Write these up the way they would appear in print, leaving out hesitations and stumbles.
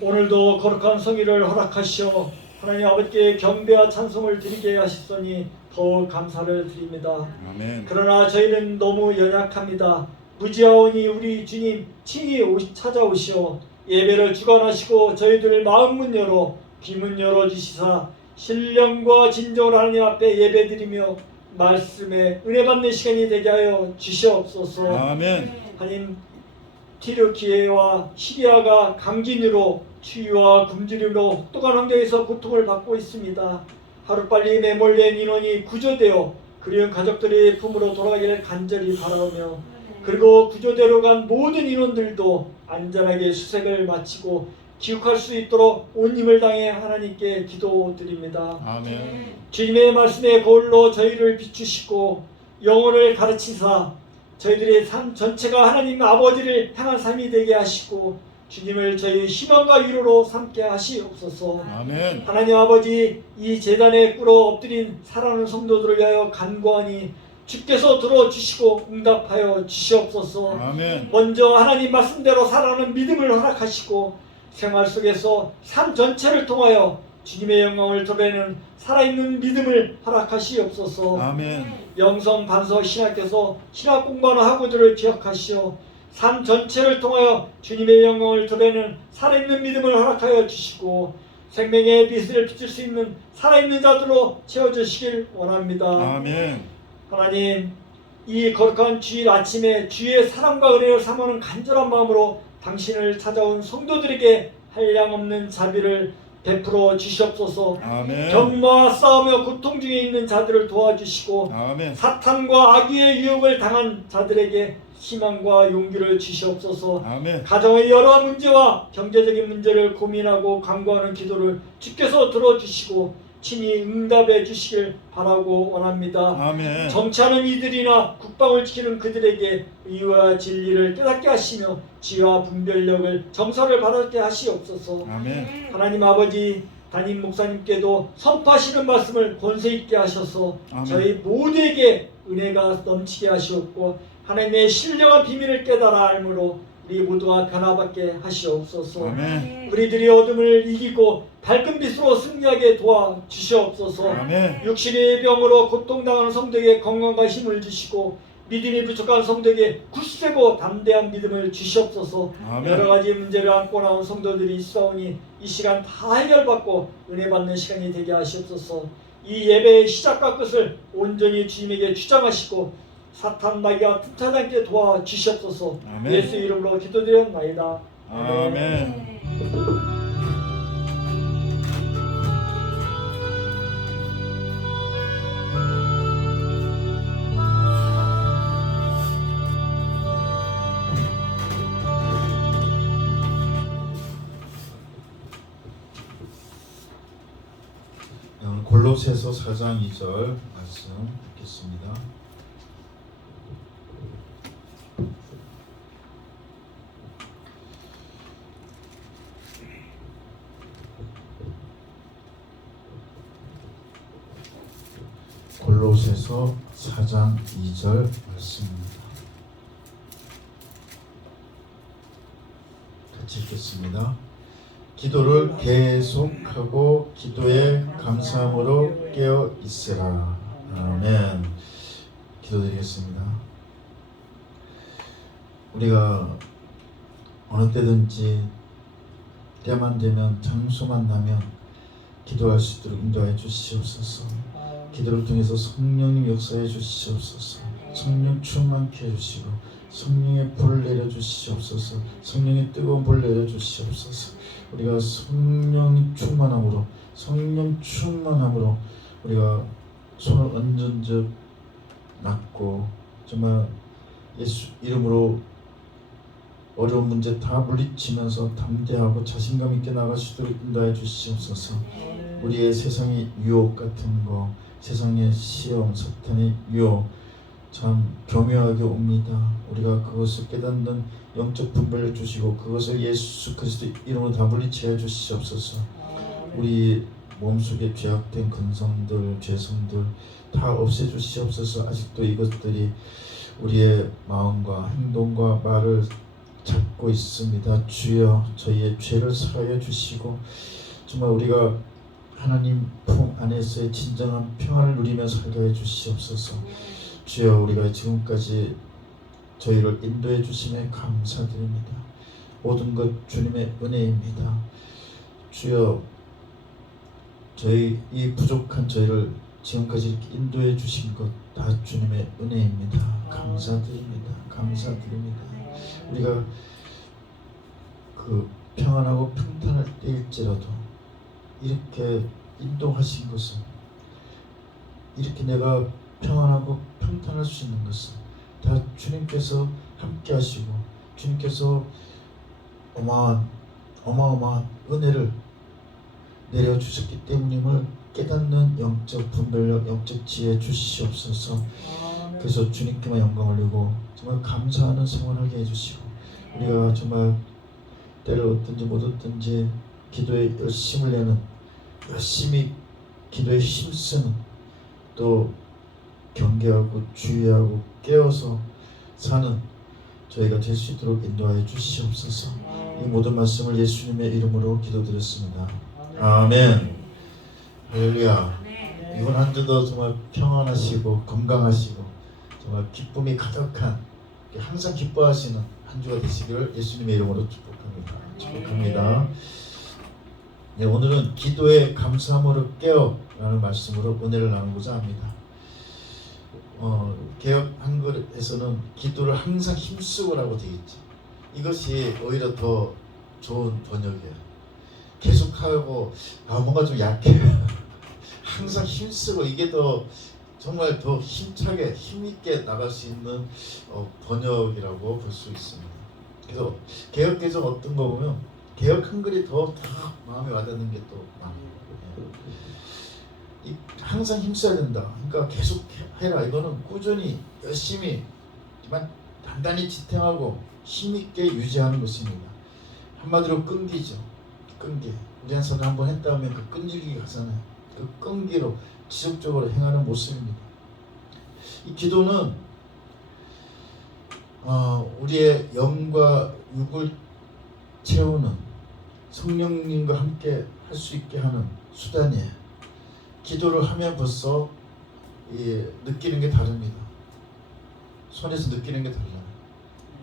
오늘도 거룩한 성의를 허락하시어 하나님 아버지께 경배와 찬송을 드리게 하셨으니 더욱 감사를 드립니다. 아멘. 그러나 저희는 너무 연약합니다. 무지하오니 우리 주님 친히 찾아오시어 예배를 주관하시고 저희들 마음문 열어 귀문 열어주시사 신령과 진정으로 하나님 앞에 예배드리며 말씀에 은혜 받는 시간이 되게 하여 주시옵소서. 아멘. 하나님, 튀르키예와 시리아가 강진으로 추위와 굶주림으로 혹독한 환경에서 고통을 받고 있습니다. 하루빨리 매몰된 인원이 구조되어 그리운 가족들의 품으로 돌아가기를 간절히 바라오며, 그리고 구조대로 간 모든 인원들도 안전하게 수색을 마치고 귀국할 수 있도록 온 힘을 다해 하나님께 기도드립니다. 아멘. 주님의 말씀의 거울로 저희를 비추시고 영혼을 가르치사 저희들의 삶 전체가 하나님 아버지를 향한 삶이 되게 하시고 주님을 저희 희망과 위로로 삼게 하시옵소서. 아멘. 하나님 아버지, 이 제단에 꿇어 엎드린 사랑하는 성도들을 위하여 간구하니 주께서 들어주시고 응답하여 주시옵소서. 아멘. 먼저 하나님 말씀대로 살아가는 믿음을 허락하시고 생활 속에서 삶 전체를 통하여 주님의 영광을 드러내는 살아있는 믿음을 허락하시옵소서. 아멘. 영성 반석 신학교에서 신학 공부하는 학우들을 기억하시어 삶 전체를 통하여 주님의 영광을 드러내는 살아있는 믿음을 허락하여 주시고 생명의 빛을 비출 수 있는 살아있는 자들로 채워주시길 원합니다. 아멘. 하나님, 이 거룩한 주일 아침에 주의 사랑과 은혜를 사모하는 간절한 마음으로 당신을 찾아온 성도들에게 한량없는 자비를 베풀어 주시옵소서. 아멘. 경마와 싸우며 고통 중에 있는 자들을 도와주시고 아멘. 사탄과 악의의 유혹을 당한 자들에게 희망과 용기를 주시옵소서. 아멘. 가정의 여러 문제와 경제적인 문제를 고민하고 간구하는 기도를 주께서 들어주시고 친히 응답해 주시길 바라고 원합니다. 아멘. 정치하는 이들이나 국방을 지키는 그들에게 의와 진리를 깨닫게 하시며 지혜와 분별력을 정서를 받게 하시옵소서. 아멘. 하나님 아버지, 담임 목사님께도 선포하시는 말씀을 권세 있게 하셔서 아멘. 저희 모두에게 은혜가 넘치게 하시옵고 하나님의 신령한 비밀을 깨달아 알므로 우리 모두가 변화받게 하시옵소서. 아멘. 우리들이 어둠을 이기고 밝은 빛으로 승리하게 도와주시옵소서. 아멘. 육신의 병으로 고통당하는 성도에게 건강과 힘을 주시고 믿음이 부족한 성도에게 굳세고 담대한 믿음을 주시옵소서. 아멘. 여러 가지 문제를 안고 나온 성도들이 있사오니 이 시간 다 해결받고 은혜 받는 시간이 되게 하시옵소서. 이 예배의 시작과 끝을 온전히 주님에게 주장하시고 사탄 마귀와 틈타지 않게 도와주시옵소서. 아멘. 예수 이름으로 기도드렸나이다. 아멘. 골로새서 4장 2절 말씀 읽겠습니다. 골로새서 4장 2절 말씀입니다. 같이 읽겠습니다. 기도를 계속하고 기도에 감사함으로 깨어 있으라. 아멘. 기도드리겠습니다. 우리가 어느 때든지 때만 되면 장소만 나면 기도할 수 있도록 인도하여 주시옵소서. 기도를 통해서 성령님 역사해 주시옵소서. 성령 충만케 해주시고 성령의 불을 내려주시옵소서. 성령의 뜨거운 불을 내려주시옵소서. 우리가 성령 충만함으로 우리가 손을 얹은 낫고 정말 예수 이름으로 어려운 문제 다 물리치면서 담대하고 자신감 있게 나갈 수 있도록 인도해 주시옵소서. 우리의 세상의 유혹 같은 거, 세상의 시험, 사탄의 유혹 참 교묘하게 옵니다. 우리가 그것을 깨닫는 영적 분별을 주시고 그것을 예수 그리스도 이름으로 다 물리쳐 주시옵소서. 우리 몸속에 죄악된 근성들, 죄성들 다 없애주시옵소서. 아직도 이것들이 우리의 마음과 행동과 말을 잡고 있습니다. 주여 저희의 죄를 사하여 주시고 정말 우리가 하나님 품 안에서의 진정한 평안을 누리며 살게 해 주시옵소서. 주여 우리가 지금까지 저희를 인도해 주심에 감사드립니다. 모든 것 주님의 은혜입니다. 주여 저희 이 부족한 저희를 지금까지 이렇게 인도해 주신 것 다 주님의 은혜입니다. 감사드립니다. 감사드립니다. 우리가 그 평안하고 평탄할 때일지라도 이렇게 인도하신 것은 이렇게 내가 평안하고 평탄할 수 있는 것은 다 주님께서 함께 하시고 주님께서 어마어마한 은혜를 내려주셨기 때문임을 깨닫는 영적 분별력, 영적 지혜 주시옵소서. 그래서 주님께만 영광 올리고 정말 감사하는 생활하게 해주시고 우리가 정말 때를 얻든지 못 얻든지 기도에 열심을 내는 열심히 기도에 힘쓰는 또 경계하고 주의하고 깨어서 사는 저희가 될 수 있도록 인도하여 주시옵소서. 이 모든 말씀을 예수님의 이름으로 기도드렸습니다. 아멘. 할렐루야. 이번 한 주도 정말 평안하시고 건강하시고 정말 기쁨이 가득한 항상 기뻐하시는 한 주가 되시기를 예수님의 이름으로 축복합니다. 네, 오늘은 기도에 감사함으로 깨어라는 말씀으로 은혜를 나누고자 합니다. 개역 한글에서는 기도를 항상 힘쓰고라고 되어 있지. 이것이 오히려 더 좋은 번역이에요. 계속하고 뭔가 좀 약해요. 항상 힘쓰고 이게 더 정말 더 힘차게 힘있게 나갈 수 있는 번역이라고 볼 수 있습니다. 그래서 개역 개정 어떤 거 보면 개역 한글이 더 마음에 와닿는 게 또 많아요. 항상 힘써야 된다. 그러니까 계속 해라. 이거는 꾸준히 열심히 단단히 지탱하고 힘있게 유지하는 것입니다. 한마디로 끈기죠. 끈기. 우리 한 사람 한번 했다 하면 그 끈질기게 가잖아요. 그 끈기로 지속적으로 행하는 모습입니다. 이 기도는 우리의 영과 육을 채우는 성령님과 함께 할 수 있게 하는 수단이에요. 기도를 하면 벌써 느끼는 게 다릅니다. 손에서 느끼는 게 달라요.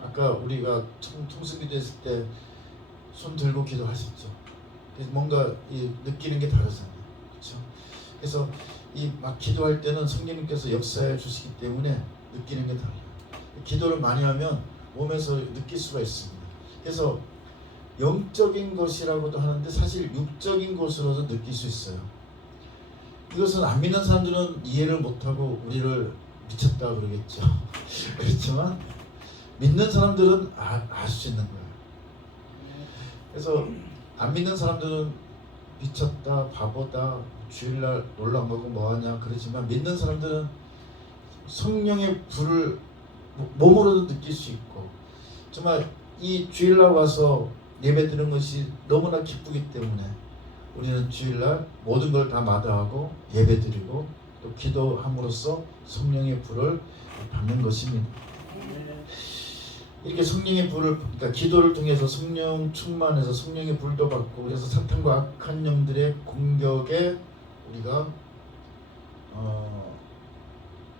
아까 우리가 통수기도 했을 때 손 들고 기도하셨죠. 그래서 뭔가 느끼는 게 다르잖아요. 그렇죠? 그래서 막 기도할 때는 성령님께서 역사해 주시기 때문에 느끼는 게 달라요. 기도를 많이 하면 몸에서 느낄 수가 있습니다. 그래서 영적인 것이라고도 하는데 사실 육적인 것으로도 느낄 수 있어요. 이것은 안 믿는 사람들은 이해를 못하고 우리를 미쳤다 그러겠죠. 그렇지만 믿는 사람들은 알 수 있는 거예요. 그래서 안 믿는 사람들은 미쳤다, 바보다, 주일날 놀러 안 가고 뭐하냐 그러지만 믿는 사람들은 성령의 불을 몸으로도 느낄 수 있고 정말 이 주일날 와서 예배 드리는 것이 너무나 기쁘기 때문에 우리는 주일날 모든 걸 다 마다하고 예배 드리고 또 기도함으로써 성령의 불을 받는 것입니다. 이렇게 성령의 불을, 그러니까 기도를 통해서 성령 충만해서 성령의 불도 받고 그래서 사탄과 악한 영들의 공격에 우리가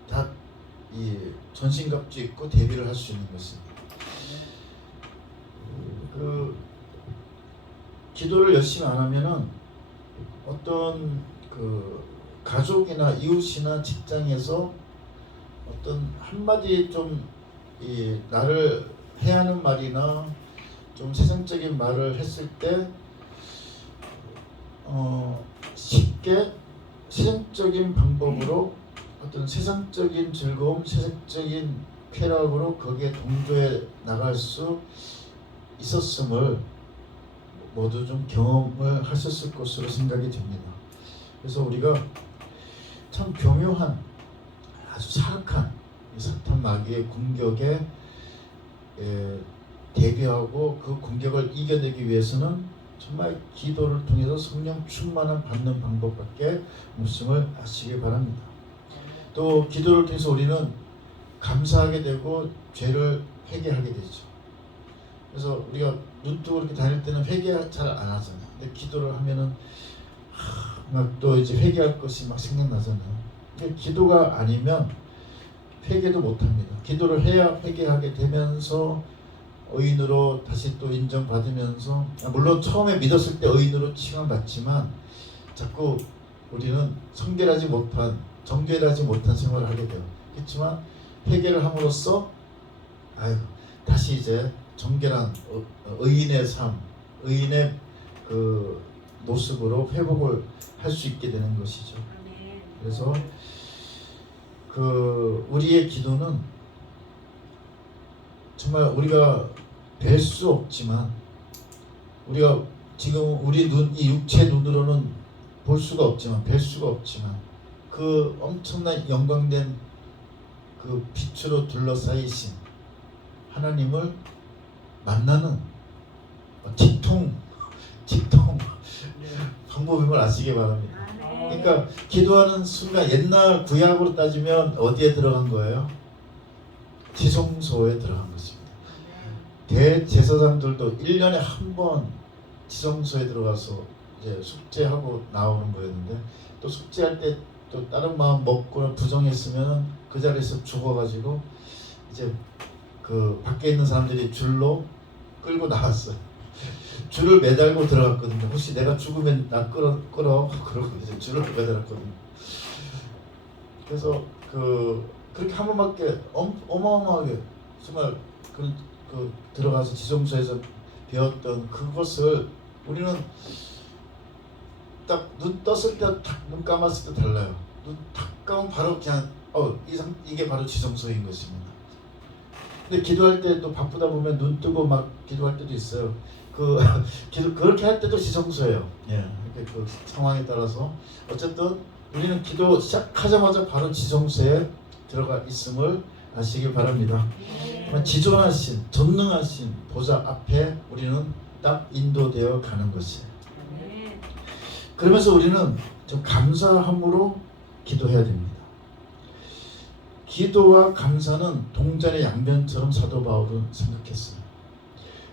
다 이 전신갑주 입고 대비를 할 수 있는 것입니다. 그 기도를 열심히 안 하면은 어떤 그 가족이나 이웃이나 직장에서 어떤 한마디 좀 나를 해하는 말이나 좀 세상적인 말을 했을 때 쉽게 세상적인 방법으로 어떤 세상적인 즐거움, 세상적인 쾌락으로 거기에 동조해 나갈 수 있었음을 모두 좀 경험을 하셨을 것으로 생각이 됩니다. 그래서 우리가 참 교묘한 아주 사악한 사탄 마귀의 공격에 대비하고 그 공격을 이겨내기 위해서는 정말 기도를 통해서 성령 충만함 받는 방법밖에 없음을 아시기 바랍니다. 또 기도를 통해서 우리는 감사하게 되고 죄를 회개하게 되죠. 그래서 우리가 눈 뜨고 이렇게 다닐 때는 회개 잘 안 하잖아요. 근데 기도를 하면은 막 또 이제 회개할 것이 막 생각나잖아요. 근데 기도가 아니면 회개도 못 합니다. 기도를 해야 회개하게 되면서 의인으로 다시 또 인정받으면서, 물론 처음에 믿었을 때 의인으로 칭함받지만 자꾸 우리는 정결하지 못한 생활을 하게 돼요. 그렇지만 회개를 함으로써 다시 이제 정결한 의인의 삶, 의인의 그 모습으로 회복을 할 수 있게 되는 것이죠. 그래서 그 우리의 기도는 정말 우리가 뵐 수 없지만, 우리가 지금 우리 이 육체 눈으로는 볼 수가 없지만, 뵐 수가 없지만, 그 엄청난 영광된 그 빛으로 둘러싸이신 하나님을 만나는 직통 방법인 걸 아시기 바랍니다. 그러니까 기도하는 순간, 옛날 구약으로 따지면 어디에 들어간 거예요? 지성소에 들어간 것입니다. 대제사장들도 1년에 한 번 지성소에 들어가서 이제 숙제하고 나오는 거였는데, 또 숙제할 때 또 다른 마음 먹거나 부정했으면 그 자리에서 죽어가지고 이제 그 밖에 있는 사람들이 줄로 끌고 나왔어요. 줄을 매달고 들어갔거든요. 혹시 내가 죽으면 나 끌어 그러고 이제 줄을 매달았거든요. 그래서 그렇게 한 번밖에 어마어마하게 정말 그 들어가서 지성소에서 배웠던 그것을 우리는 딱 눈 떴을 때, 눈 감았을 때 달라요. 눈 탁 감으면 바로 그냥 이게 바로 지성소인 것입니다. 근데 기도할 때도 바쁘다 보면 눈 뜨고 막 기도할 때도 있어요. 그렇게 할 때도 지성소예요. 예, 그 상황에 따라서 어쨌든 우리는 기도 시작하자마자 바로 지성소에 들어가 있음을 아시길 바랍니다. 지존하신, 전능하신 보좌 앞에 우리는 딱 인도되어 가는 것이에요. 그러면서 우리는 좀 감사함으로 기도해야 됩니다. 기도와 감사는 동전의 양면처럼 사도 바울은 생각했어요.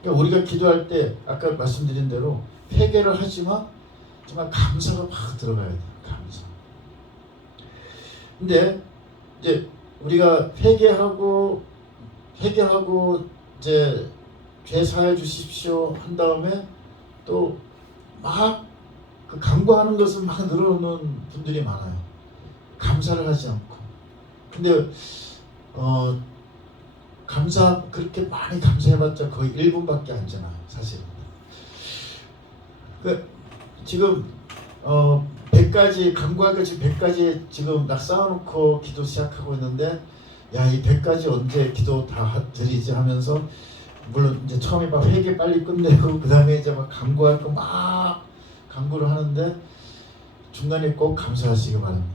그러니까 우리가 기도할 때 아까 말씀드린 대로 회개를 하지만 정말 감사가 막 들어가야 돼요. 감사. 근데 이제 우리가 회개하고 이제 죄 사해 주십시오 한 다음에 또 막 그 간구하는 것을 막 늘어놓는 분들이 많아요. 감사를 하지 않고. 근데 그렇게 많이 감사해봤자 거의 1분밖에 안 지나요, 사실은. 지금 100가지 간구할 거 지금 100가지 지금 막 쌓아놓고 기도 시작하고 있는데, 이 100가지 언제 기도 다 드리지 하면서, 물론 이제 처음에 막 회개 빨리 끝내고 그 다음에 이제 막 간구할 거 막 간구를 하는데, 중간에 꼭 감사하시기 바랍니다.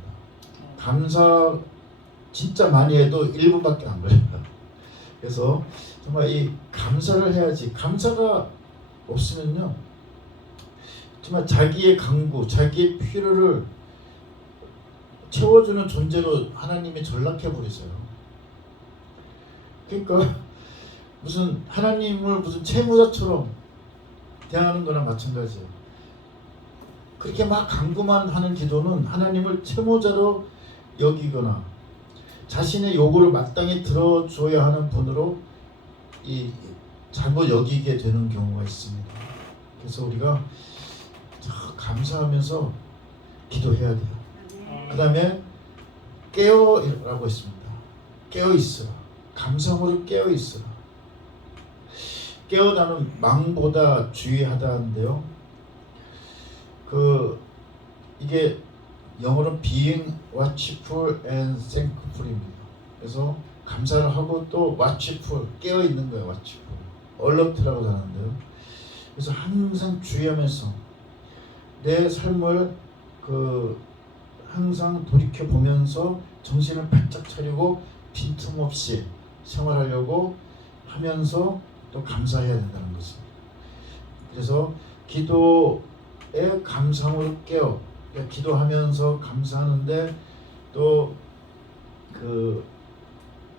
감사 진짜 많이 해도 1분밖에 안 걸려요. 그래서 정말 이 감사를 해야지. 감사가 없으면요, 정말 자기의 간구, 자기의 필요를 채워주는 존재로 하나님이 전락해 버리세요. 그러니까 무슨 하나님을 무슨 채무자처럼 대하는 거나 마찬가지예요. 그렇게 막 간구만 하는 기도는 하나님을 채무자로 여기거나 자신의 요구를 마땅히 들어줘야 하는 분으로 잘못 여기게 되는 경우가 있습니다. 그래서 우리가 감사하면서 기도해야 돼요. 그 다음에 깨어라고 했습니다. 깨어 있으라. 감사함으로 깨어 있으라. 깨어나는 망보다 주의하다는데요. 이게 영어로는 being watchful and thankful입니다. 그래서 감사를 하고 또 watchful, 깨어 있는 거예요. watchful, alert라고 하는데요. 그래서 항상 주의하면서 내 삶을 항상 돌이켜 보면서 정신을 바짝 차리고 빈틈없이 생활하려고 하면서 또 감사해야 된다는 것입니다. 그래서 기도에 감사함으로 깨어, 그러니까 기도하면서 감사하는데 또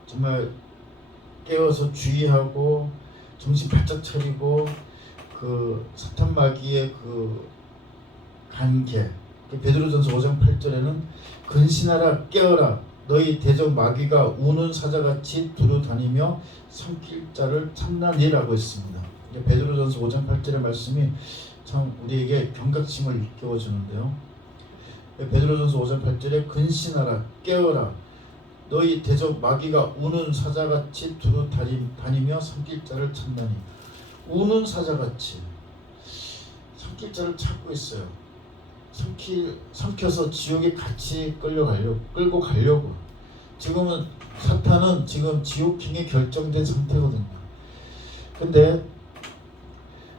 정말 깨어서 주의하고 정신 바짝 차리고 그 사탄 마귀의 그 간계, 베드로전서 5장 8절에는 근신하라 깨어라 너희 대적 마귀가 우는 사자같이 두루 다니며 삼킬 자를 찾나니라고 했습니다. 베드로전서 5장 8절의 말씀이 참 우리에게 경각심을 일깨워주는데요. 베드로전서 5장 8절에 근신하라 깨어라 너희 대적 마귀가 우는 사자같이 두루 다니며 삼킬 자를 찾나니. 우는 사자같이 삼킬 자를 찾고 있어요. 삼켜서 지옥에 같이 끌고 가려고. 지금은 사탄은 지금 지옥행에 결정된 상태거든요. 근데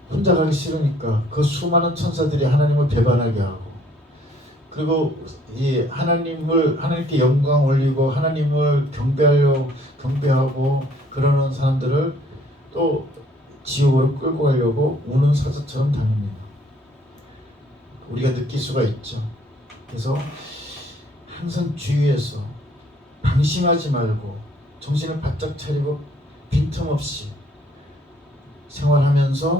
혼자 가기 싫으니까 그 수많은 천사들이 하나님을 배반하게 하고, 그리고 이 하나님께 영광 올리고 하나님을 경배하고 그러는 사람들을 또 지옥으로 끌고 가려고 우는 사자처럼 다닙니다. 우리가 느낄 수가 있죠. 그래서 항상 주위에서 방심하지 말고 정신을 바짝 차리고 빈틈없이 생활하면서,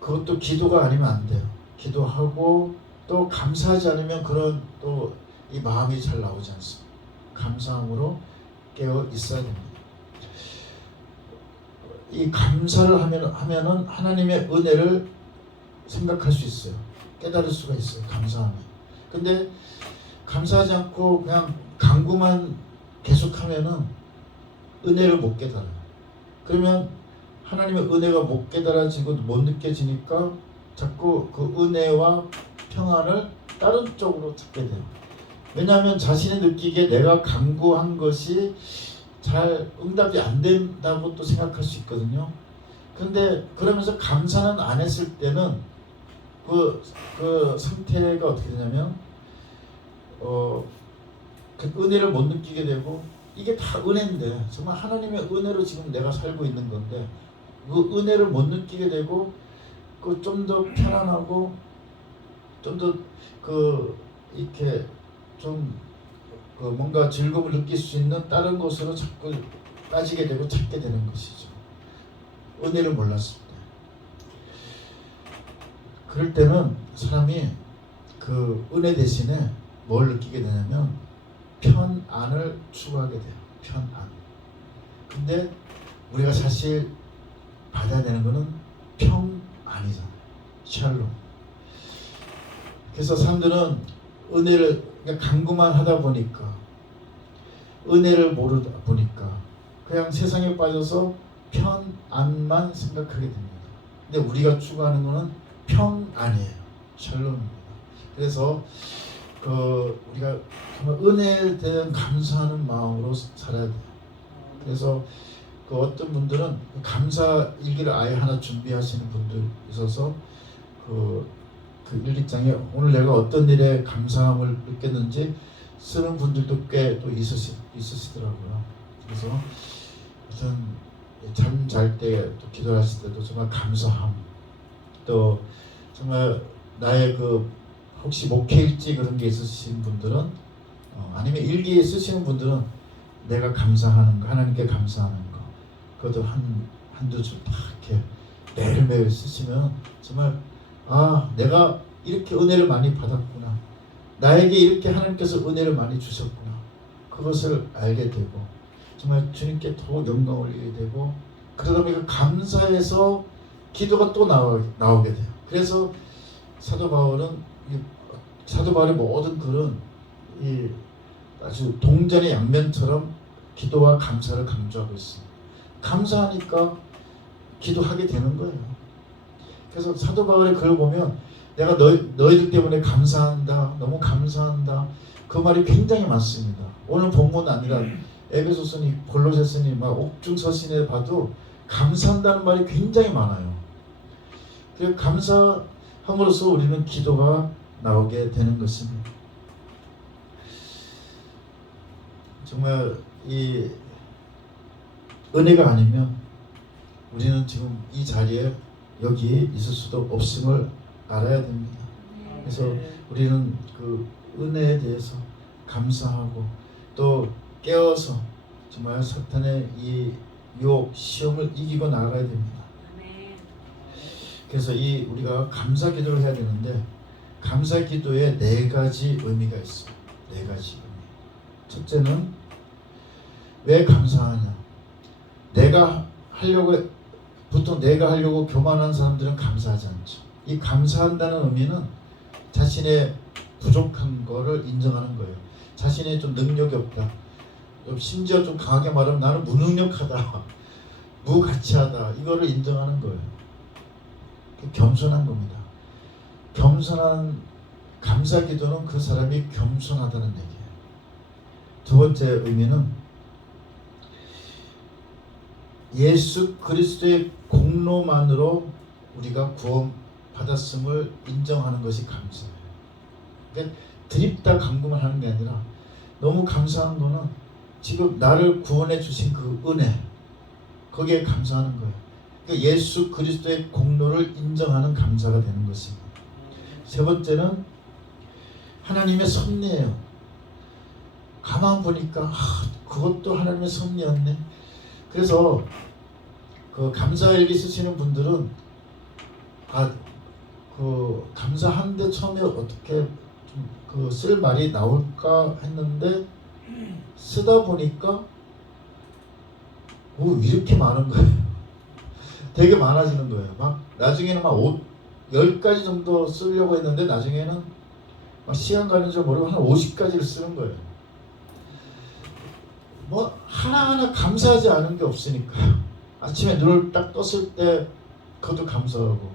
그것도 기도가 아니면 안 돼요. 기도하고 또 감사하지 않으면 그런 또 이 마음이 잘 나오지 않습니다. 감사함으로 깨어 있어야 됩니다. 이 감사를 하면은 하나님의 은혜를 생각할 수 있어요. 깨달을 수가 있어요. 감사함이. 근데 감사하지 않고 그냥 간구만 계속하면은 은혜를 못 깨달아요. 그러면 하나님의 은혜가 못 깨달아지고 못 느껴지니까 자꾸 그 은혜와 평안을 다른 쪽으로 찾게 돼요. 왜냐하면 자신이 느끼기에 내가 간구한 것이 잘 응답이 안 된다고 또 생각할 수 있거든요. 근데 그러면서 감사는 안 했을 때는 그 상태가 어떻게 되냐면 그 은혜를 못 느끼게 되고, 이게 다 은혜인데 정말 하나님의 은혜로 지금 내가 살고 있는 건데 그 은혜를 못 느끼게 되고, 그 좀 더 편안하고 좀 더 이렇게 좀 뭔가 즐거움을 느낄 수 있는 다른 곳으로 자꾸 빠지게 되고 찾게 되는 것이죠. 은혜를 몰랐을 때. 그럴 때는 사람이 그 은혜 대신에 뭘 느끼게 되냐면 편안을 추구하게 돼요. 편안. 근데 우리가 사실 받아야 되는 거는 평안이잖아요. 샬롬. 그래서 사람들은 은혜를 그냥 간구만 하다 보니까, 은혜를 모르다 보니까 그냥 세상에 빠져서 편안만 생각하게 됩니다. 근데 우리가 추구하는 거는 평안이에요. 샬롬입니다. 그래서 우리가 정말 은혜에 대한 감사하는 마음으로 살아야 돼요. 그래서 어떤 분들은 감사 일기를 아예 하나 준비하시는 분들 있어서 그 일기장에 오늘 내가 어떤 일에 감사함을 느꼈는지 쓰는 분들도 꽤 또 있으시더라고요. 그래서 어떤 잠 잘 때 또 기도하실 때도 정말 감사함, 또 정말 나의 혹시 목회일지 그런 게 있으신 분들은 아니면 일기에 쓰시는 분들은 내가 감사하는 거, 하나님께 감사하는 거, 그것도 한두 줄 딱 이렇게 매일매일 쓰시면 정말 내가 이렇게 은혜를 많이 받았구나, 나에게 이렇게 하나님께서 은혜를 많이 주셨구나, 그것을 알게 되고 정말 주님께 더욱 영광 올리게 되고, 그러다 보니까 감사해서 기도가 또 나오게 돼요. 그래서 사도 바울의 모든 글은 아주 동전의 양면처럼 기도와 감사를 강조하고 있습니다. 감사하니까 기도하게 되는 거예요. 그래서 사도 바울의 글을 보면 내가 너희들 때문에 감사한다, 너무 감사한다, 그 말이 굉장히 많습니다. 오늘 본문 아니라 에베소서니 골로새서니 막 옥중서신에 봐도 감사한다는 말이 굉장히 많아요. 그래서 감사함으로써 우리는 기도가 나오게 되는 것입니다. 정말 이 은혜가 아니면 우리는 지금 이 자리에 여기에 있을 수도 없음을 알아야 됩니다. 그래서 우리는 그 은혜에 대해서 감사하고 또 깨어서 정말 사탄의 이 유혹, 시험을 이기고 나가야 됩니다. 그래서 이 우리가 감사 기도를 해야 되는데 감사 기도에 네 가지 의미가 있습니다. 네 가지 의미. 첫째는 왜 감사하냐? 보통 내가 하려고 교만한 사람들은 감사하지 않죠. 이 감사한다는 의미는 자신의 부족한 거를 인정하는 거예요. 자신의 좀 능력이 없다. 심지어 좀 강하게 말하면 나는 무능력하다. 무가치하다. 이거를 인정하는 거예요. 겸손한 겁니다. 겸손한 감사 기도는 그 사람이 겸손하다는 얘기예요. 두 번째 의미는 예수 그리스도의 공로만으로 우리가 구원 받았음을 인정하는 것이 감사예요. 그러니까 드립다 강구만 하는 게 아니라 너무 감사한 거는 지금 나를 구원해 주신 그 은혜, 거기에 감사하는 거예요. 그러니까 예수 그리스도의 공로를 인정하는 감사가 되는 것입니다. 세 번째는 하나님의 섭리예요. 가만 보니까 그것도 하나님의 섭리였네. 그래서 그 감사일기 쓰시는 분들은 그 감사한데 처음에 어떻게 그 쓸 말이 나올까 했는데 쓰다 보니까 이렇게 많은 거예요. 되게 많아지는 거예요. 막 나중에는 막 10가지 정도 쓰려고 했는데 나중에는 막 시간 가는 줄 모르고 한 50가지를 쓰는 거예요. 뭐 하나하나 감사하지 않은 게 없으니까요. 아침에 눈을 딱 떴을 때 그것도 감사하고,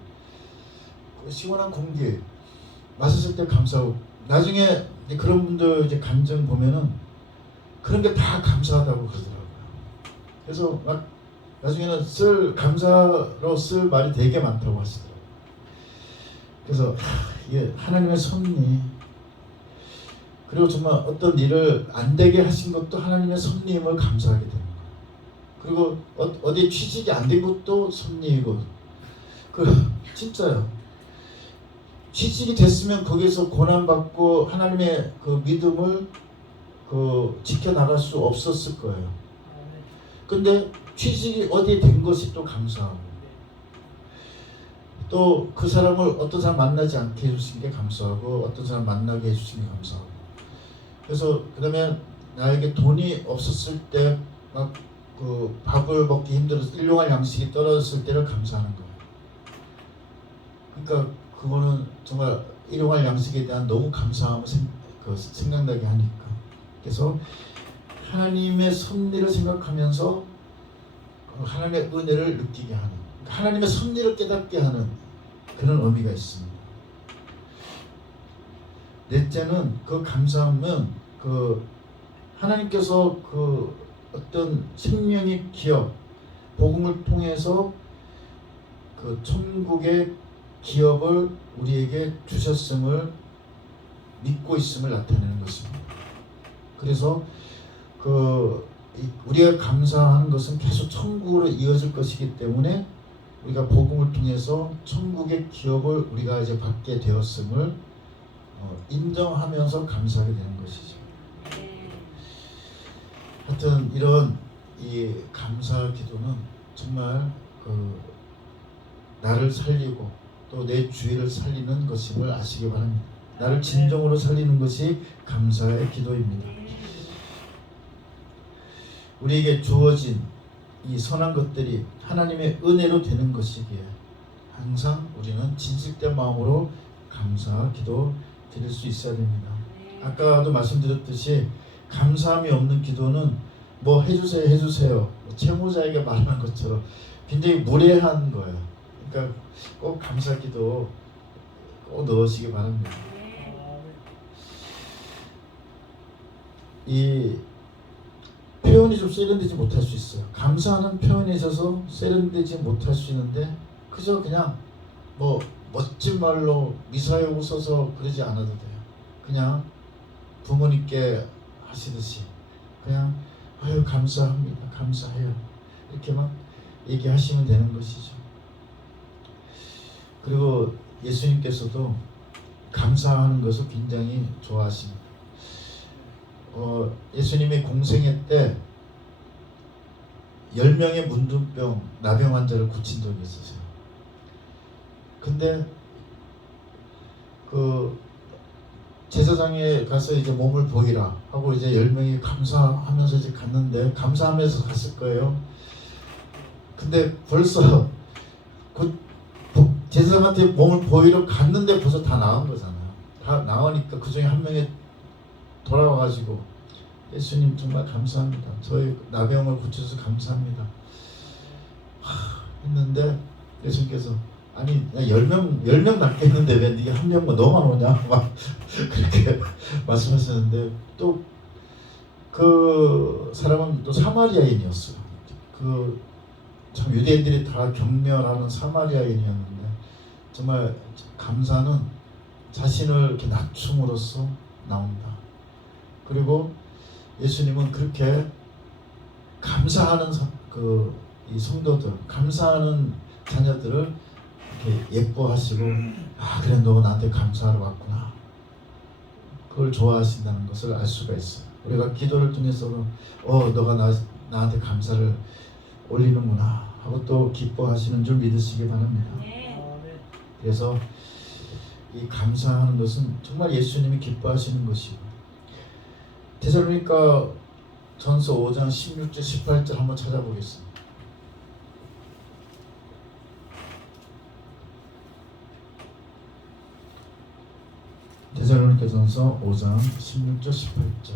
시원한 공기 마셨을 때 감사하고, 나중에 그런 분들 이제 간증 보면은 그런 게 다 감사하다고 그러더라고요. 그래서 막 나중에는 감사로 쓸 말이 되게 많다고 하시더라고요. 그래서 이게 하나님의 섭리, 그리고 정말 어떤 일을 안 되게 하신 것도 하나님의 섭리임을 감사하게 되는 거예요. 그리고 어디 취직이 안 된 것도 섭리이고, 진짜요. 취직이 됐으면 거기서 고난받고 하나님의 그 믿음을 지켜나갈 수 없었을 거예요. 근데 취직이 어디에 된 것이 또 감사하고, 또 그 사람을 어떤 사람 만나지 않게 해주신 게 감사하고, 어떤 사람 만나게 해주신 게 감사하고, 그래서 그다음에 나에게 돈이 없었을 때 막 그 밥을 먹기 힘들어서 일용할 양식이 떨어졌을 때를 감사하는 거예요. 그러니까 그거는 정말 일용할 양식에 대한 너무 감사함을 생각나게 하니까. 그래서 하나님의 섭리를 생각하면서 하나님의 은혜를 느끼게 하는, 하나님의 섭리를 깨닫게 하는 그런 의미가 있습니다. 넷째는 그 감사함은 하나님께서 어떤 생명의 기업, 복음을 통해서 그 천국의 기업을 우리에게 주셨음을 믿고 있음을 나타내는 것입니다. 그래서 우리가 감사하는 것은 계속 천국으로 이어질 것이기 때문에 우리가 복음을 통해서 천국의 기업을 우리가 이제 받게 되었음을 인정하면서 감사하게 되는 것이죠. 하여튼 이런 이 감사 기도는 정말 나를 살리고 또 내 주위를 살리는 것임을 아시기 바랍니다. 나를 진정으로 살리는 것이 감사의 기도입니다. 우리에게 주어진 이 선한 것들이 하나님의 은혜로 되는 것이기에 항상 우리는 진실된 마음으로 감사 기도 드릴 수 있어야 됩니다. 아까도 말씀드렸듯이 감사함이 없는 기도는 뭐 해주세요 채무자에게 말한 것처럼 굉장히 무례한 거예요. 그러니까 꼭 감사 기도 꼭 넣으시기 바랍니다. 이 표현이 좀 세련되지 못할 수 있어요. 감사하는 표현에 있어서 세련되지 못할 수 있는데 그저 그냥 뭐 멋진 말로 미사에 웃어서 그러지 않아도 돼요. 그냥 부모님께 하시듯이 그냥 감사합니다, 감사해요 이렇게 막 얘기하시면 되는 것이죠. 그리고 예수님께서도 감사하는 것을 굉장히 좋아하십니다. 예수님의 공생애 때 10명의 문둥병 나병 환자를 고친 적이 있으세요. 근데 그 제사장에 가서 이제 몸을 보이라 하고 이제 10명이 감사하면서 이제 갔는데, 감사하면서 갔을 거예요. 근데 벌써 그 제사장한테 몸을 보이러 갔는데 벌써 다 나은 거잖아요. 다 나으니까 그 중에 한 명이 돌아와가지고, 예수님 정말 감사합니다. 저희 나병을 고쳐서 감사합니다. 했는데 예수님께서, 아니 나 10명 낫겠는데 왜 네가 한 명만 너만 오냐 막 그렇게 말씀하셨는데, 또 그 사람은 또 사마리아인이었어요. 그 참 유대인들이 다 경멸하는 사마리아인이었는데, 정말 감사는 자신을 이렇게 낮춤으로써 나온다. 그리고 예수님은 그렇게 감사하는 이 성도들, 감사하는 자녀들을 이렇게 예뻐하시고, 아 그래 너 나한테 감사하러 왔구나, 그걸 좋아하신다는 것을 알 수가 있어요. 우리가 기도를 통해서 너가 나한테 감사를 올리는구나 하고 또 기뻐하시는 줄 믿으시기 바랍니다. 그래서 이 감사하는 것은 정말 예수님이 기뻐하시는 것이고, 데살로니가 전서 5장 16절 18절 한번 찾아보겠습니다. 데살로니가 전서 5장 16절 18절.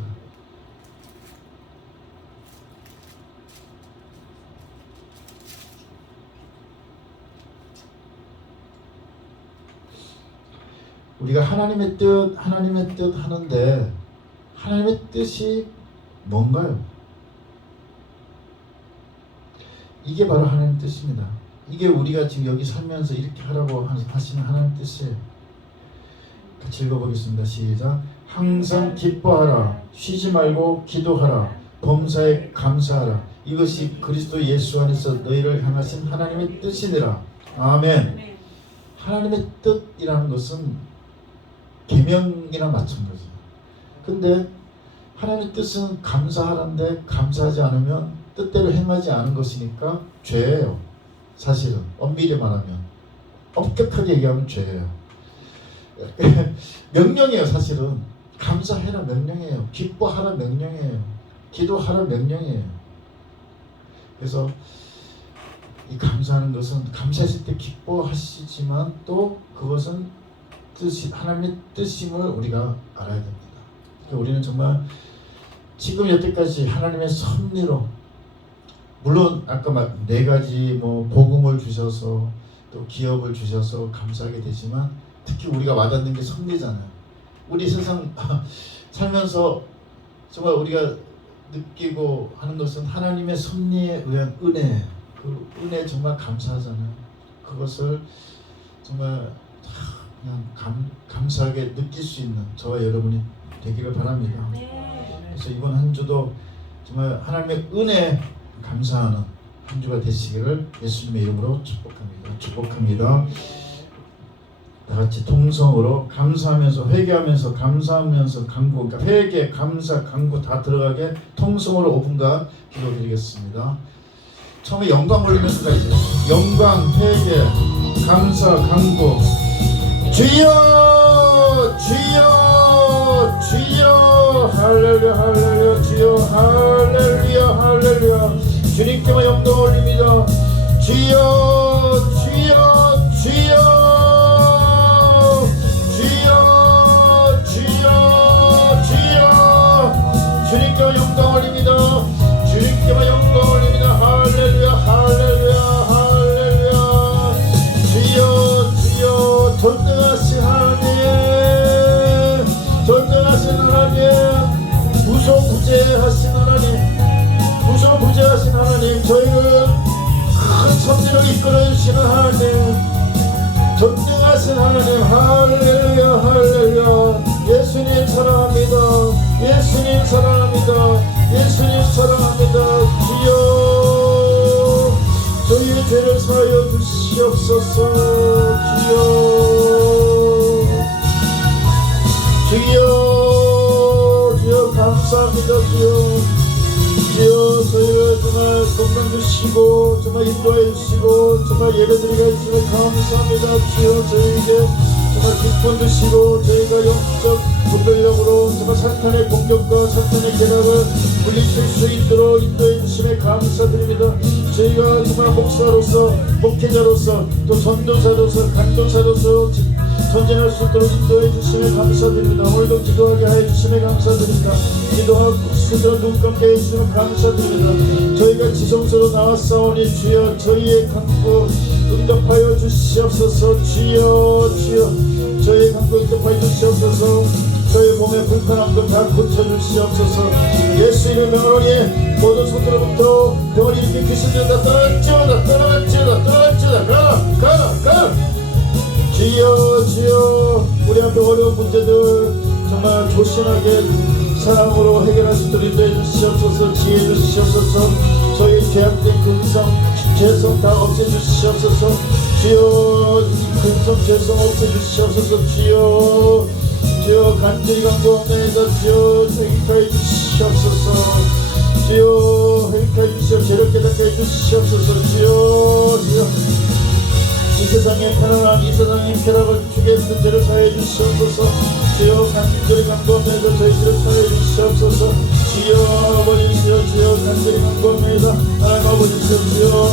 우리가 하나님의 뜻 하는데, 하나님의 뜻이 뭔가요? 이게 바로 하나님의 뜻입니다. 이게 우리가 지금 여기 살면서 이렇게 하라고 하시는 하나님의 뜻이에요. 같이 읽어보겠습니다. 시작. 항상 기뻐하라, 쉬지 말고 기도하라, 범사에 감사하라. 이것이 그리스도 예수 안에서 너희를 향하신 하나님의 뜻이니라. 아멘. 하나님의 뜻이라는 것은 계명이나 마찬가지예요. 근데 하나님의 뜻은 감사하는데, 감사하지 않으면 뜻대로 행하지 않은 것이니까 죄예요. 사실은 엄밀히 말하면, 엄격하게 얘기하면 죄예요. 명령이에요. 사실은 감사해라 명령이에요. 기뻐하라 명령이에요. 기도하라 명령이에요. 그래서 이 감사하는 것은, 감사하실 때 기뻐하시지만 또 그것은 하나님의 뜻임을 우리가 알아야 됩니다. 그러니까 우리는 정말 지금 여태까지 하나님의 섭리로, 물론 아까 막 4가지 복음을 주셔서 또 기업을 주셔서 감사하게 되지만, 특히 우리가 와닿는 게 섭리잖아요. 우리 세상 살면서 정말 우리가 느끼고 하는 것은 하나님의 섭리에 의한 은혜, 그 은혜 정말 감사하잖아요. 그것을 정말 그냥 감사하게 느낄 수 있는 저와 여러분이 되기를 바랍니다. 그래서 이번 한 주도 정말 하나님의 은혜 감사하는 한 주가 되시기를 예수님의 이름으로 축복합니다. 다 같이 통성으로 감사하면서, 회개하면서, 감사하면서, 간구, 그러니까 회개, 감사, 간구 다 들어가게 통성으로 5분간 기도드리겠습니다. 처음에 영광 올리면서 가야죠. 영광, 회개, 감사, 간구. 주여, 주여, 주여, 할렐루야, 할렐루야, 주여, 할렐루야, 할렐루야. 주님께만 영광 올립니다. 주여, 주여, 주여. 주님께만 영광 올립니다. 주님께만 영광 올립니다. 할렐루야, 할렐루야, 할렐루야. 주여, 주여, 전능하신 하나님, 전능하신 하나님, 무소부재하신 하나님, 무소부재하신 하나님, 저희를 큰 섭리로 이끌어 주시는 하나님, 전능하신 하나님, 할렐루야, 할렐루야. 예수님 사랑합니다. 예수님 사랑합니다. 예수님 사랑합니다. 주여, 저희의 죄를 사하여 주시옵소서. 주여, 주여, 주여 감사합니다. 주여, 주여 저희를 정말 건강 주시옵소서. 주시고 정말 인도해 주시고 정말 예배드리게 해주시면 감사합니다. 주여 저희에게 정말 기쁨 주시고 저희가 영적 분별력으로 정말 사탄의 공격과 사탄의 계략을 물리칠 수 있도록 인도해 주심에 감사드립니다. 저희가 정말 목사로서 목회자로서 또 전도사로서 간도사로서 전진할 수 있도록 인도해 주심에 감사드립니다. 오늘도 기도하게 하여 주심에 감사드립니다. 기도하고 스스로 눈 감게 해주시면 감사드립니다. 저희가 지성소로 나왔사오니 주여 저희의 간구 응답하여 주시옵소서. 주여 주여 저희의 간구 응답하여 주시옵소서. 저희 몸의 불편함도 다 고쳐주시옵소서. 예수 이름 명하노니 모든 손들로부터 병을 일으킨 귀신들 다 떠나지어다 떠나지어다 떠나지어다 가 주여 주여 우리 앞에 어려운 문제들 정말 조심하게 사랑으로 해결할 수 있도록 인도해 주시옵소서. 지혜 주시옵소서. 저희 죄악된 근성 죄성 다 없애주시옵소서. 주여 근성 죄성 없애주시옵소서. 주여 주여 간절히 간구하옵나이다. 주여 회개하여 주시옵소서. 주여 회개하여 주시옵소서. 죄를 깨닫게 해주시옵소서. 주여 주여 이 세상의 편안함 이 세상의 쾌락을 주게 했던 죄를 사해 주시옵소서. 주여 간절히 간구하옵나이다. 저희들을 사해 주시옵소서. 주여 아버지 주여 간절히 간구합니다. 하나님 아버지 주여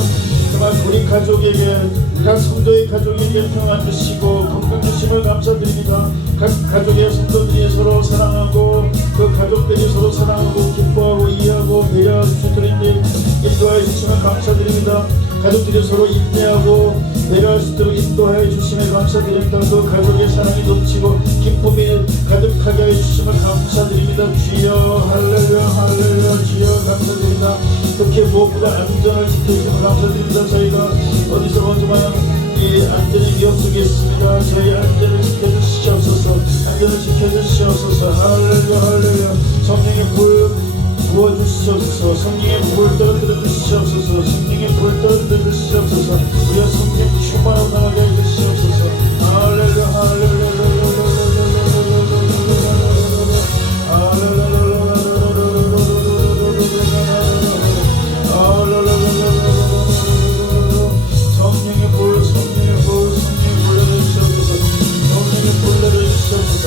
정말 우리 가족에게 각 성도의 가족에게 평안 주시고 건강 주심을 감사드립니다. 각 가족의 성도들이 서로 사랑하고 그 가족들이 서로 사랑하고 기뻐하고 이해하고 배려할 수 있도록 인도하여 주시면 감사드립니다. 가족들이 서로 인내하고 배려할 수 있도록 인도하여 주심에 감사드립니다. 또 가족의 사랑이 넘치고 기쁨이 가득하게 해 주심을 감사드립니다. 주여 할렐루야 할렐루야 주여 감사드립니다. 특히 무엇보다 안전을 지켜주심을 감사드립니다. 저희가 어디서 먼저만 이 안전의 위협 속에 있습니다. 저희 안전을 지켜주시옵소서. 안전을 지켜주시옵소서. 할렐루야 할렐루야 성령의 불 부어주시옵소서. 성령의 불 떨어뜨려 주시옵소서. 성령의 불 떨어뜨려 주시옵소서. 우리가 성령 충만하고 나가게 해주시옵소서. 할렐루야 할렐루야 성령의 불 성령의 불 성령의 불 내려주시옵소서. 성령의 불 내려주시옵소서.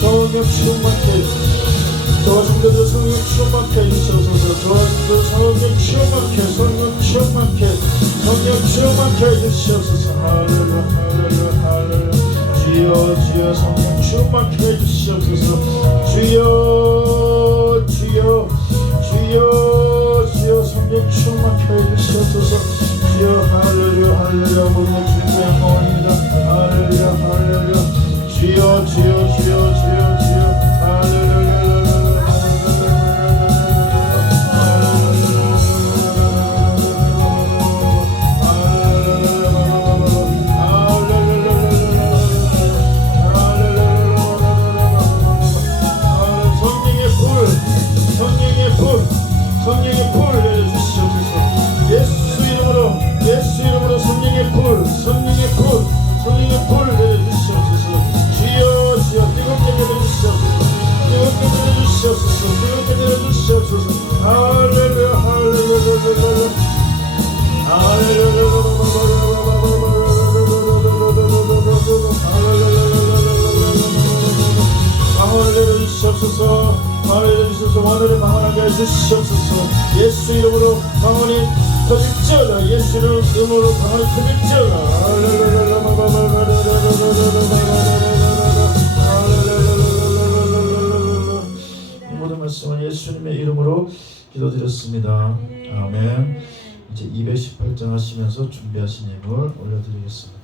성령 충만케 해주시옵소서. 저와 성도들 성령 충만케 해주시옵소서. 저와 성도들 성령 충만케 성령 충만케 해주시옵소서. 할렐루야 할렐루야 할렐루야 주여 주여 성령 충만케 해주시옵소서. 주여 주여 주여 주여 성령 충만케 해주시옵소서. 주여 할렐루야 할렐루야 모든 주님의 영광입니다. 할렐루야 할렐루야 주여 주여 주여 주여 주여 할렐루야 성령의 불 내려주시옵소서. 예수 이름으로 성령의 불 내려주시옵소서. 주여 주여 뜨겁게 내려주시옵소서. 뜨겁게 내려주시옵소서. 할렐루야 할렐루야 방언을 내려주시옵소서. 방언을 내려주시옵소서. 원어를 방언하게 해주시옵소서. 예수 이름으로 방언이 터질지어다. 예수 이름으로 방언이 터질지어다. 이 모든 말씀을 예수님의 이름으로 기도드렸습니다. 아멘. 이제 218장 하시면서 준비하신 예물 올려드리겠습니다.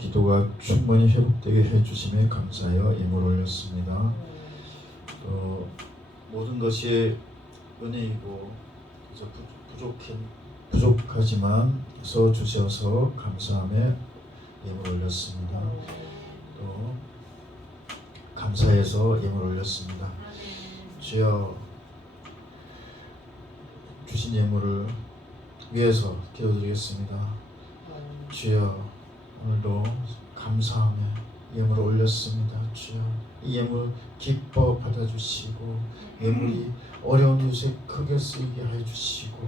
기도가 충분히 회복되게 해주심에 감사하여 예물 올렸습니다. 또 모든 것이 은혜이고 그래서 부족하지만 써 주셔서 감사함에 예물 올렸습니다. 또 감사해서 예물 올렸습니다. 주여 주신 예물을 위해서 기도드리겠습니다. 주여 오늘도 감사함에 예물을 올렸습니다. 주여 이 예물 기뻐 받아주시고 예물이 어려운 이웃에 크게 쓰이게 해주시고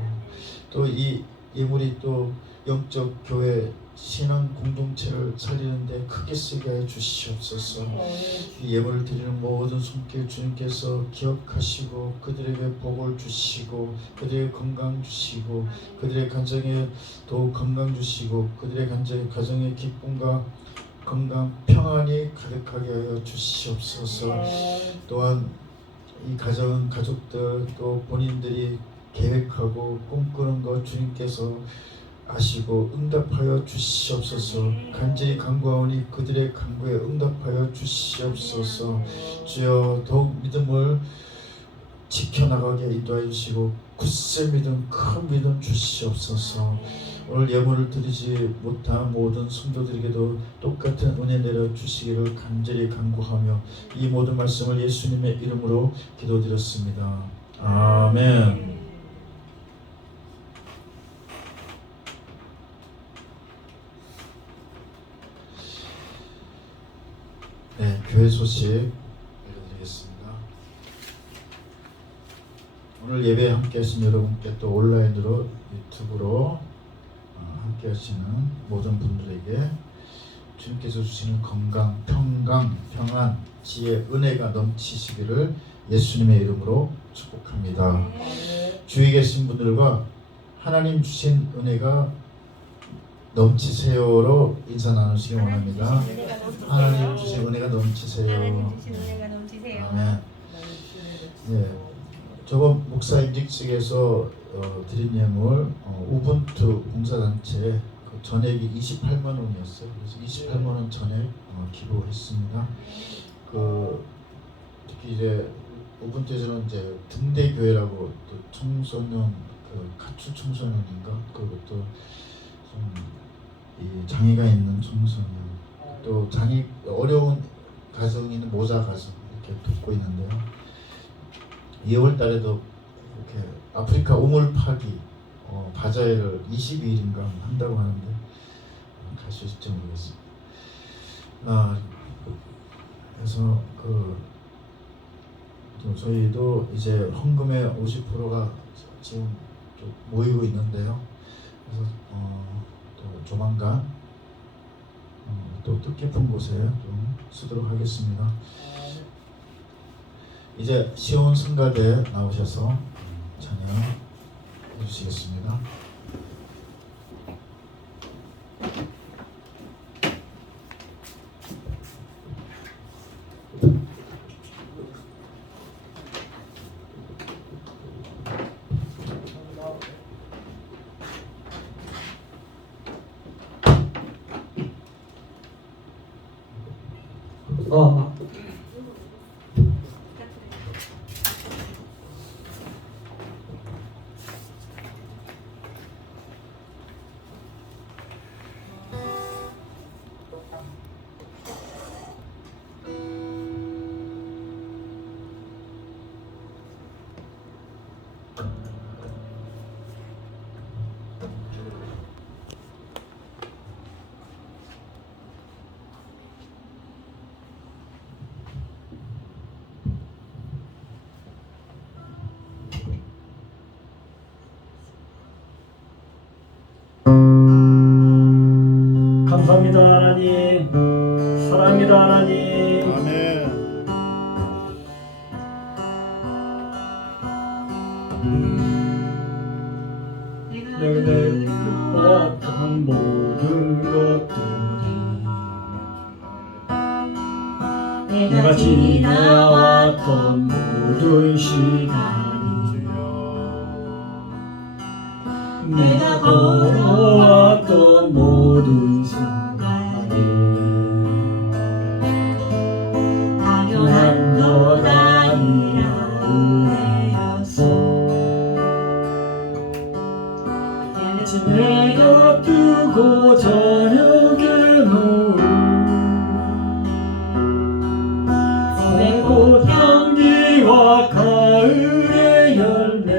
또 이 예물이 또 영적 교회 신앙 공동체를 살리는데 크게 쓰게 해 주시옵소서. 이 예물을 드리는 모든 손길 주님께서 기억하시고 그들에게 복을 주시고 그들에게 건강 주시고 그들의 가정에 더욱 건강 주시고 그들의 가정에 기쁨과 건강 평안이 가득하게 하여 주시옵소서. 또한 이 가족들 또 본인들이 계획하고 꿈꾸는 것 주님께서 아시고 응답하여 주시옵소서. 간절히 간구하오니 그들의 간구에 응답하여 주시옵소서. 주여 더욱 믿음을 지켜나가게 인도하여 주시고 굳세 믿음 큰 믿음 주시옵소서. 오늘 예물을 드리지 못한 모든 성도들에게도 똑같은 은혜 내려 주시기를 간절히 간구하며 이 모든 말씀을 예수님의 이름으로 기도드렸습니다. 아멘. 네, 교회 소식 알려드리겠습니다. 오늘 예배에 함께 하신 여러분께 또 온라인으로 유튜브로 함께 하시는 모든 분들에게 주님께서 주시는 건강, 평안, 지혜, 은혜가 넘치시기를 예수님의 이름으로 축복합니다. 주위에 계신 분들과 하나님 주신 은혜가 넘치세요로 인사 나누시기 원합니다. 하나님 주신 은혜가 넘치세요. 아멘. 네, 저번 목사 임직 측에서 드린 예물 우분투 봉사단체 그 전액이 28만 원이었어요. 그래서 28만 원 전액 기부했습니다. 그 특히 이제 우분투에서는 이제 등대 교회라고 또 청소년 그 가출 청소년인가 그것도 좀 이 장애가 있는 청소년 또 장애 어려운 가정이 있는 모자 가정 이렇게 돕고 있는데요. 2월 달에도 이렇게 아프리카 우물 파기 바자회를 22일인가 한다고 하는데 갈 수 있을지 모르겠습니다. 그래서 저희도 이제 헌금의 50%가 지금 좀 모이고 있는데요. 그래서 또 조만간 또 뜻깊은 곳에 좀 쓰도록 하겠습니다. 이제 시온 성가대 나오셔서 찬양해 주시겠습니다. 감사합니다 하나님. 사랑합니다 하나님. 아멘. 내가 왔던 모든 것들이 내가 지나왔던 모든 시간이 내가 걸어왔던 모든 순간이 봄과 가을의 열매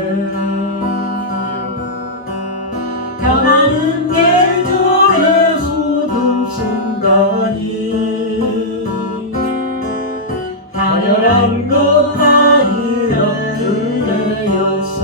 변하는 계절의 모든 순간이 당연한 것 아니라 은혜여서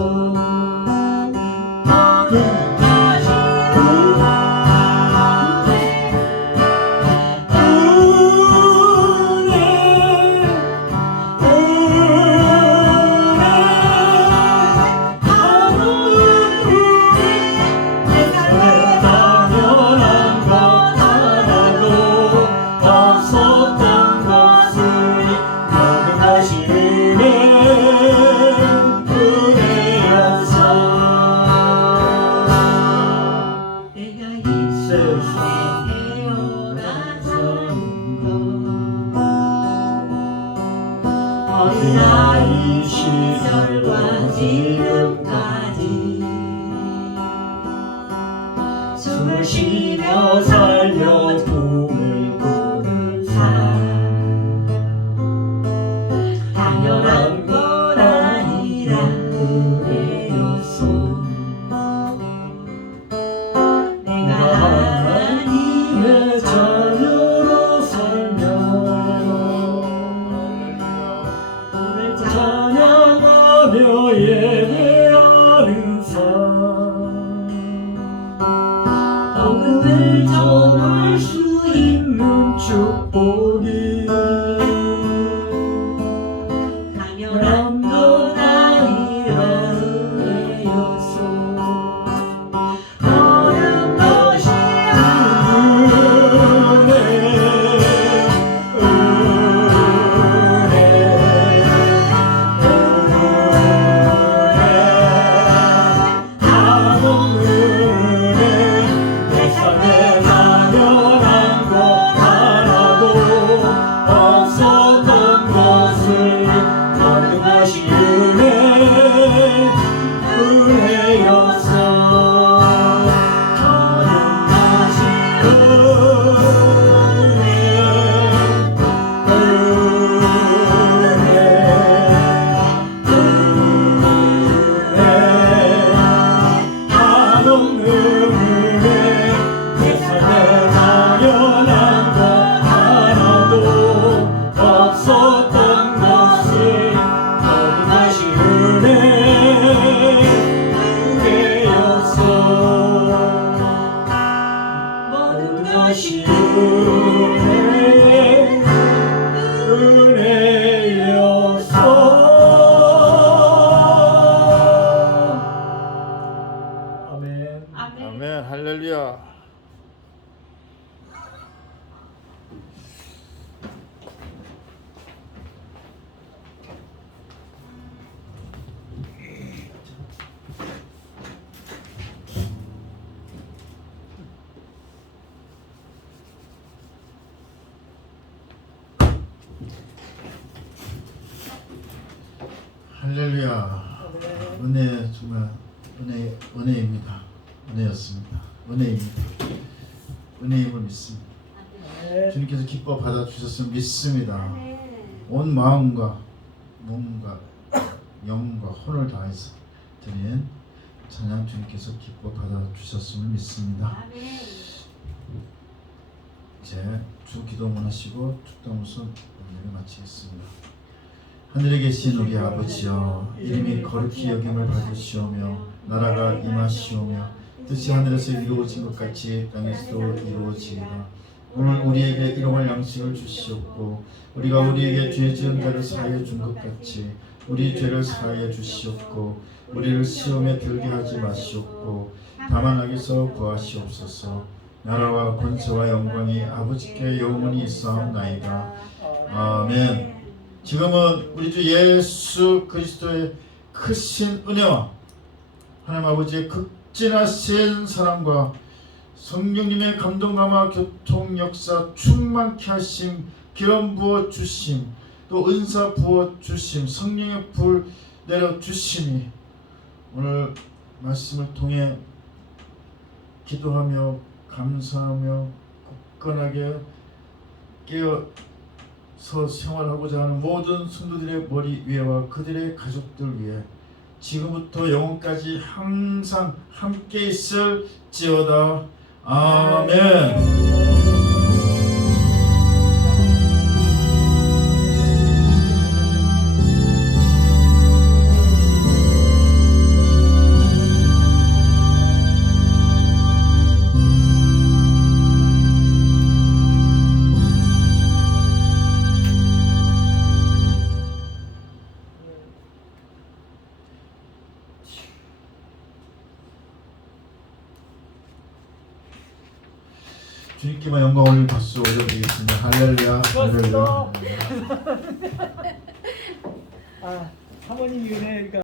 어린아이 시절과 지금까지 숨을 쉬며 살며 꿈을 꾸는 삶 당연한 건 아니라 은혜였어 내가 하나님의 자녀로 찬양하며 예배하는 삶 복음을 전할 수 있는 축복이 당연한 것 아니라 은혜였어 모든 것이 아멘. 할렐루야. 할렐루야. 은혜 정말 은혜입니다. 은혜였습니다. 은혜입니다. 은혜임을 믿습니다. 주님께서 기뻐 받아 주셨음을 믿습니다. 온 마음과 몸과 영과 혼을 다해서 드린 찬양 주님께서 기뻐 받아 주셨음을 믿습니다. 이제 주 기도문 하시고 축도문서 은혜를 마치겠습니다. 하늘에 계신 우리 아버지여, 이름이 거룩히 여김을 받으시오며 나라가 임하시오며 뜻이 하늘에서 이루어진 것 같이 땅에서도 이루어지이다. 오늘 우리에게 일용할 양식을 주시옵고 우리가 우리에게 죄 지은 자를 사하여 준 것 같이 우리 죄를 사하여 주시옵고 우리를 시험에 들게 하지 마시옵고 다만 악에서 구하시옵소서. 나라와 권세와 영광이 아버지께 영원히 있사옵나이다. 아멘. 지금은 우리 주 예수 그리스도의 크신 은혜와 하나님 아버지의 극진하신 사랑과 성령님의 감동감화 교통 역사 충만케 하심, 기름 부어 주심, 또 은사 부어 주심, 성령의 불 내려 주심이 오늘 말씀을 통해 기도하며 감사하며 굳건하게 깨어 생활하고자 하는 모든 성도들의 머리 위에와 그들의 가족들 위에 지금부터 영원까지 항상 함께 있을지어다. 아멘. 주님께만 영광을 박수 올려드리겠습니다. 할렐루야. 고맙습니다. 할렐루야. 사모님 은혜가